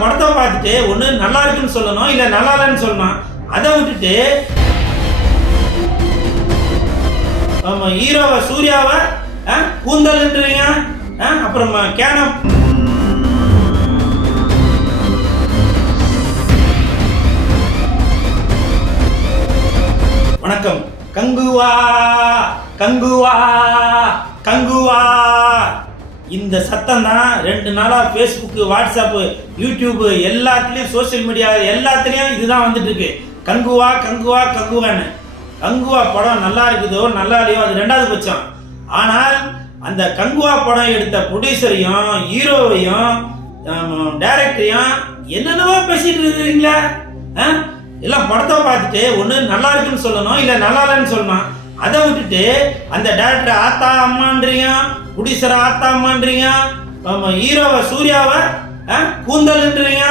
படத்தை பார்த்துட்டு ஒண்ணு நல்லா இருக்குன்னு சொல்லணும் இல்ல நல்லா இல்லைன்னு சொல்லணும் அதை விட்டுட்டு நம்ம ஹீரோவை சூர்யாவை கூந்தல்ன்றீங்க அப்புறம் கேனம். வணக்கம். கங்குவா கங்குவா கங்குவா. இந்த சத்தம் தான் ரெண்டு நாளாக ஃபேஸ்புக்கு வாட்ஸ்அப்பு யூடியூப்பு எல்லாத்துலேயும் சோஷியல் மீடியா எல்லாத்துலேயும் இதுதான் வந்துட்டு இருக்கு கங்குவா கங்குவா கங்குவான்னு. கங்குவா படம் நல்லா இருக்குதோ நல்லா இல்லையோ அது ரெண்டாவது பட்சம். ஆனால் அந்த கங்குவா படம் எடுத்த ப்ரொடியூசரையும் ஹீரோவையும் டைரக்டரையும் என்னென்னவோ பேசிட்டு இருக்கிறீங்களா? ஆ? எல்லாம் படத்தை பார்த்துட்டு ஒன்று நல்லா இருக்குன்னு சொல்லணும் இல்லை நல்லா இல்லைன்னு சொல்லணும். அதை விட்டுட்டு அந்த டேரக்டர் ஆத்தா அம்மான்றியும் ப்ரொடியூசரை ஆத்தாமான்றீங்க. ஆமா, ஹீரோவை சூர்யாவை ஆ, கூந்தல்ன்றீங்க.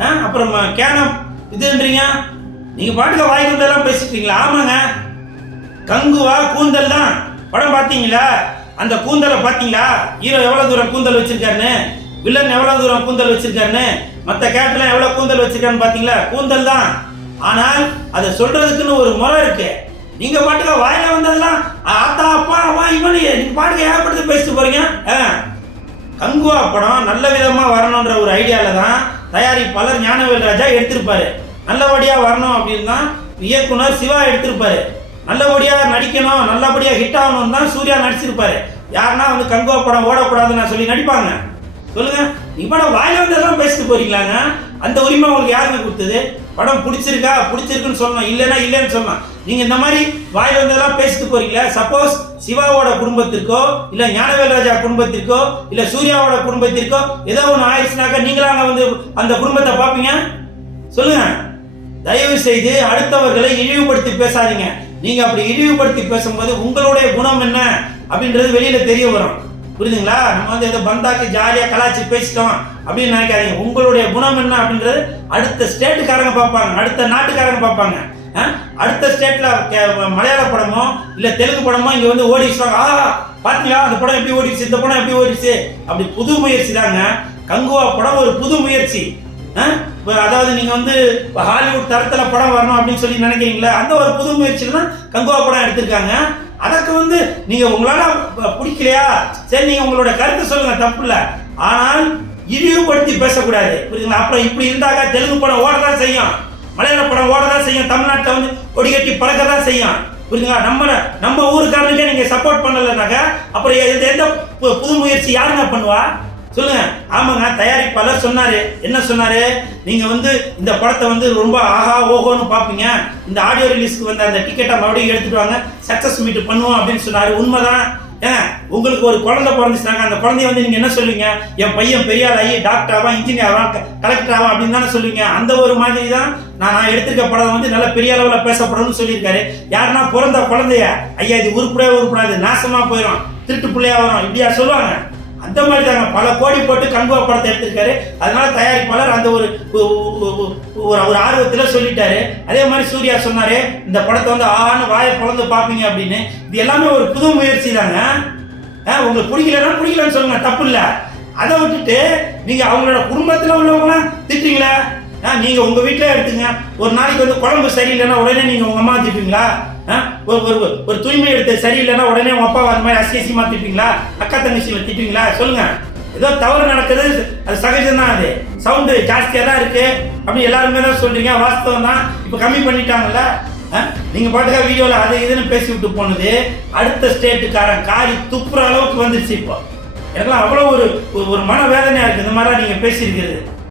ஆ, அப்புறம் கேனம் இதுன்றீங்க. நீங்க பாட்டுக்கு வாய் வந்தெல்லாம் பேசிட்டீங்களா ஆமாங்க. கங்குவா கூந்தல் தான். படம் பார்த்தீங்களா? அந்த கூந்தலை பார்த்தீங்களா? ஹீரோ எவ்வளோ தூரம் கூந்தல் வச்சிருக்காருன்னு? வில்லன் எவ்வளோ தூரம் கூந்தல் வச்சிருக்காருன்னு? மற்ற கேரக்டர்லாம் எவ்வளோ கூந்தல் வச்சிருக்கான்னு பார்த்தீங்களா? கூந்தல் தான். ஆனால் அதை சொல்றதுக்குன்னு ஒரு முறை இருக்குது நீங்க பாட்டுக்க வாயில வந்ததெல்லாம் ஆத்தா அப்பா அம்மா இவனு நீங்க பாட்டுக்கு ஏற்படுத்தி பேசிட்டு போறீங்க? ஆ. கங்குவா படம் நல்ல விதமா வரணுன்ற ஒரு ஐடியால தான் தயாரிப்பாளர் ஞானவேல் ராஜா எடுத்திருப்பாரு. நல்லபடியா வரணும் அப்படின்னு தான் இயக்குனர் சிவா எடுத்திருப்பாரு. நல்லபடியா நடிக்கணும் நல்லபடியா ஹிட் ஆகணும் தான் சூர்யா நடிச்சிருப்பாரு. யாருன்னா வந்து கங்குவா படம் ஓடக்கூடாதுன்னு நான் சொல்லி நடிப்பாங்க. சொல்லுங்க. நீ படம் வாயில வந்ததெல்லாம் பேசிட்டு போறீங்களாங்க? அந்த உரிமை உங்களுக்கு யாருங்க கொடுத்தது? படம் பிடிச்சிருக்கா? பிடிச்சிருக்குன்னு சொல்லணும். இல்லைன்னா இல்லைன்னு சொல்லலாம். நீங்க இந்த மாதிரி வாய் வந்தெல்லாம் பேசிட்டு போறீங்களா? சப்போஸ் சிவாவோட குடும்பத்திற்கோ இல்ல ஞானவேல் ராஜா குடும்பத்திற்கோ இல்ல சூர்யாவோட குடும்பத்திற்கோ ஏதோ ஒன்று ஆயிடுச்சுனாக்கா நீங்களாங்க வந்து அந்த குடும்பத்தை பார்ப்பீங்க? சொல்லுங்க. தயவு செய்து அடுத்தவர்களை இழிவுபடுத்தி பேசாதீங்க. நீங்க அப்படி இழிவுபடுத்தி பேசும்போது உங்களுடைய குணம் என்ன அப்படின்றது வெளியில தெரிய வரும். புரியுதுங்களா? நம்ம வந்து ஏதோ பந்தாக்கு ஜாலியா கலாச்சி பேசிட்டோம் அப்படின்னு நினைக்காதீங்க. உங்களுடைய குணம் என்ன அப்படின்றது அடுத்த ஸ்டேட்டுக்காரங்க பார்ப்பாங்க. அடுத்த நாட்டுக்காரங்க பார்ப்பாங்க. அடுத்த ஸ்டேட்ல மலையாள படமோ இல்ல தெலுங்கு படமோ இங்க வந்து ஓடிச்சுவாங்க ஆ பாத்தீங்களா? அந்த படம் எப்படி ஓடிச்சு இந்த படம் எப்படி ஓடிச்சு அப்படி புது முயற்சி தாங்க. கங்குவா படம் ஒரு புது முயற்சி. ஆ? அதாவது நீங்க வந்து ஹாலிவுட் தரத்துல படம் வரணும் அப்படின்னு சொல்லி நினைக்கிறீங்களா அந்த ஒரு புது முயற்சியில தான் கங்குவா படம் எடுத்திருக்காங்க. அதற்கு வந்து நீங்க உங்களால பிடிக்கலையா? சரி நீங்க உங்களோட கருத்தை சொல்லுங்க தப்பு இல்ல. ஆனால் இழிவுபடுத்தி பேசக்கூடாது. புரியுதுங்களா? அப்புறம் இப்படி இருந்தாக்க தெலுங்கு படம் ஓடதான் செய்யும். மலையாள படம் ஓடதான் செய்யும் தமிழ்நாட்டில் வந்து கொடி கட்டி தான் செய்யும். புரியுதுங்களா நம்ம நம்ம ஊருக்காரனுக்கே நீங்க சப்போர்ட் பண்ணலைனாக்க அப்புறம் எந்த எந்த பு- புது முயற்சி யாருங்க பண்ணுவா? சொல்லுங்க. ஆமாங்க தயாரிப்பாளர் சொன்னாரு. என்ன சொன்னாரு? நீங்க வந்து இந்த படத்தை வந்து ரொம்ப ஆஹா ஓஹோன்னு பாப்பீங்க இந்த ஆடியோ ரிலீஸ்க்கு வந்து அந்த டிக்கெட்டை மறுபடியும் எடுத்துட்டு வாங்க. சக்சஸ் மீட் பண்ணுவோம் அப்படின்னு சொன்னாரு. உண்மைதான். ஏன்னா உங்களுக்கு ஒரு குழந்தை பிறந்துச்சுனாங்க அந்த குழந்தைய வந்து நீங்கள் என்ன சொல்லுவீங்க? என் பையன் பெரிய ஆகி டாக்டர் ஆவா இன்ஜினியர் ஆவா கலெக்டர் ஆவா அப்படின்னு தானே சொல்லுவீங்க. அந்த ஒரு மாதிரி தான் நான் நான் எடுத்திருக்க படம் வந்து நல்ல பெரிய அளவில் பேசப்படணும்னு சொல்லியிருக்காரு. யாருன்னா பிறந்த குழந்தைய ஐயா இது உருப்படையே உருப்படாது நாசமாக போயிடும் திருட்டு பிள்ளையா வரும். இப்படியா சொல்லுவாங்க. அந்த மாதிரி தாங்க. பல கோடி போட்டு கங்குவா படத்தை எடுத்திருக்காரு. அதனால தயாரிப்பாளர் அந்த ஒரு ஒரு ஆர்வத்தில் சொல்லிட்டாரு. அதே மாதிரி சூர்யா சொன்னாரு இந்த படத்தை வந்து ஆன்னு வாயை பிறந்து பார்ப்பீங்க அப்படின்னு. இது எல்லாமே ஒரு புது முயற்சி தாங்க. ஆ, உங்களுக்கு பிடிக்கலன்னா பிடிக்கலன்னு சொல்லுங்க தப்பு இல்லை. அதை விட்டுட்டு நீங்க அவங்களோட குடும்பத்தில் உள்ளவங்களாம் திட்டுங்களா ஆ, நீங்க உங்க வீட்டில் எடுத்துங்க. ஒரு நாளைக்கு வந்து குழம்பு சரியில்லைன்னா உடனே நீங்க உங்க அம்மா திட்டுங்களா ஒரு ஒரு ஒரு தூய்மை எடுத்து சரியில்லைன்னா உடனே உங்க அப்பா அந்த மாதிரி அசியசியமா திட்டுவீங்களா? அக்கா தங்கச்சியில திட்டுவீங்களா? சொல்லுங்க. ஏதோ தவறு நடக்குது அது சகஜம் தான் அது. சவுண்டு ஜாஸ்தியா தான் இருக்கு. அப்படி எல்லாருமே தான் சொல்றீங்க. வாஸ்தவம் தான். இப்போ கம்மி பண்ணிட்டாங்கல்ல? ஆ? நீங்க பாட்டுக்கா வீடியோல அது இதுன்னு பேசி விட்டு போனது. அடுத்த ஸ்டேட்டுக்காரன் காரி துப்புற அளவுக்கு வந்துருச்சு இப்போ. எனக்குலாம் அவ்வளோ ஒரு ஒரு- ஒரு மன வேதனையா இருக்கு. இந்த மாதிரிலாம் நீங்க பேசியிருக்கிறது.